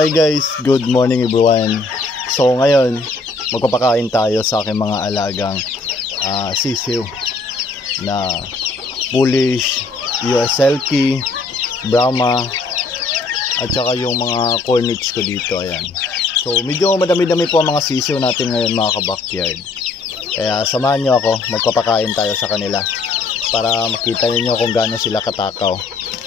Hi guys, good morning everyone. So ngayon, magpapakain tayo sa aking mga alagang sisiw na Polish, US Selkie, Brahma, at saka yung mga cornage ko dito. Ayan. So medyo madami-dami po ang mga sisiw natin ngayon mga ka-backyard. Kaya samahan nyo ako, magpapakain tayo sa kanila para makita niyo kung gaano sila katakaw.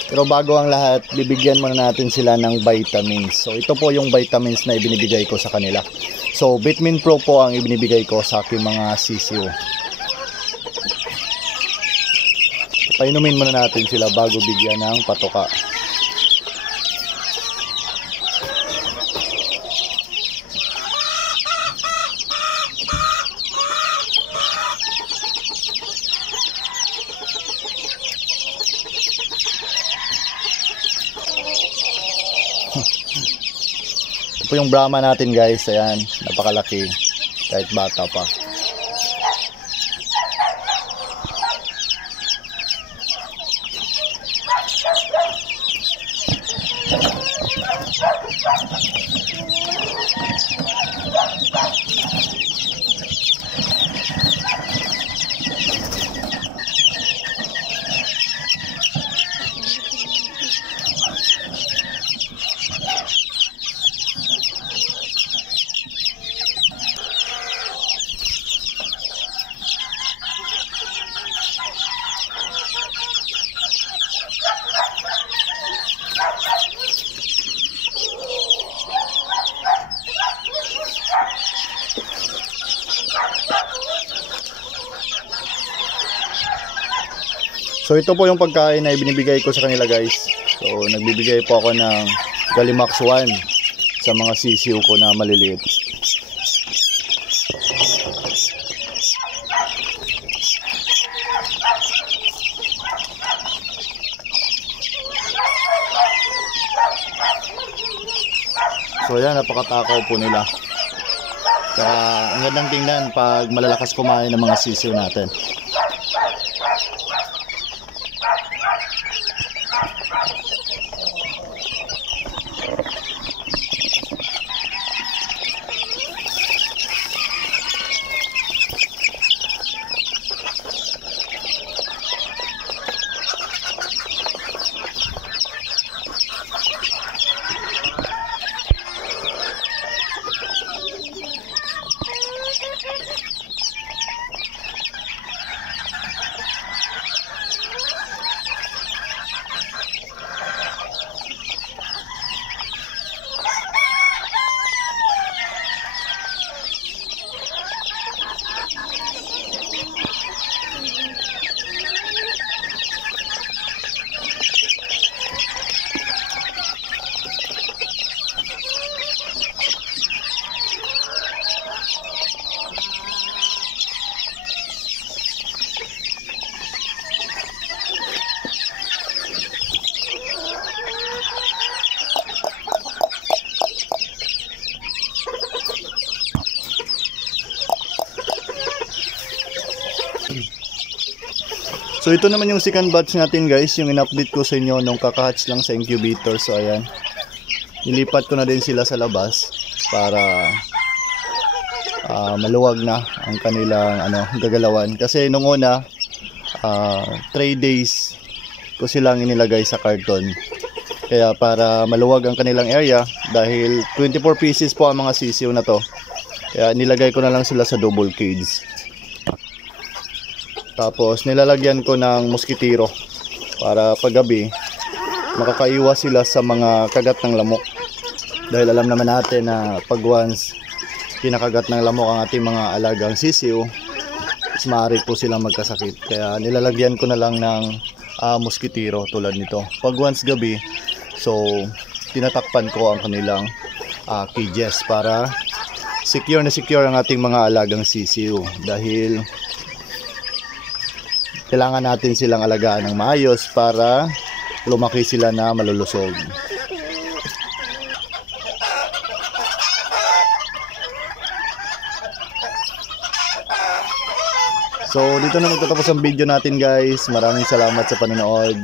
Pero bago ang lahat, bibigyan muna natin sila ng vitamins. So ito po yung vitamins na ibinibigay ko sa kanila. So Vitamin Pro po ang ibinibigay ko sa aking mga sisiw. Painumin muna natin sila bago bigyan ng patoka. Ito po yung Brahma natin guys, ayan, napakalaki kahit bata pa. So ito po yung pagkain na ibinibigay ko sa kanila guys. So nagbibigay po ako ng Galimax 1 sa mga sisiw ko na maliliit. So yan, napakatakaw po nila. Kaya ang gandang tingnan pag malalakas kumain ng mga sisiw natin. So ito naman yung second batch natin guys, yung in-update ko sa inyo nung kakahatch lang sa incubator. So ayan, nilipat ko na din sila sa labas para maluwag na ang kanilang gagalawan. Kasi nung una 3 days ko silang inilagay sa carton. Kaya para maluwag ang kanilang area, dahil 24 pieces po ang mga sisiw na to, kaya nilagay ko na lang sila sa double cage. Tapos nilalagyan ko ng moskitero para paggabi makakaiwas sila sa mga kagat ng lamok. Dahil alam naman natin na pag once kinakagat ng lamok ang ating mga alagang sisiw, is maaari po silang magkasakit. Kaya nilalagyan ko na lang ng moskitero tulad nito. Pag once gabi, so tinatakpan ko ang kanilang cages para secure na secure ang ating mga alagang sisiw. Dahil kailangan natin silang alagaan ng maayos para lumaki sila na malulusog. So dito na magtatapos ang video natin guys. Maraming salamat sa panonood.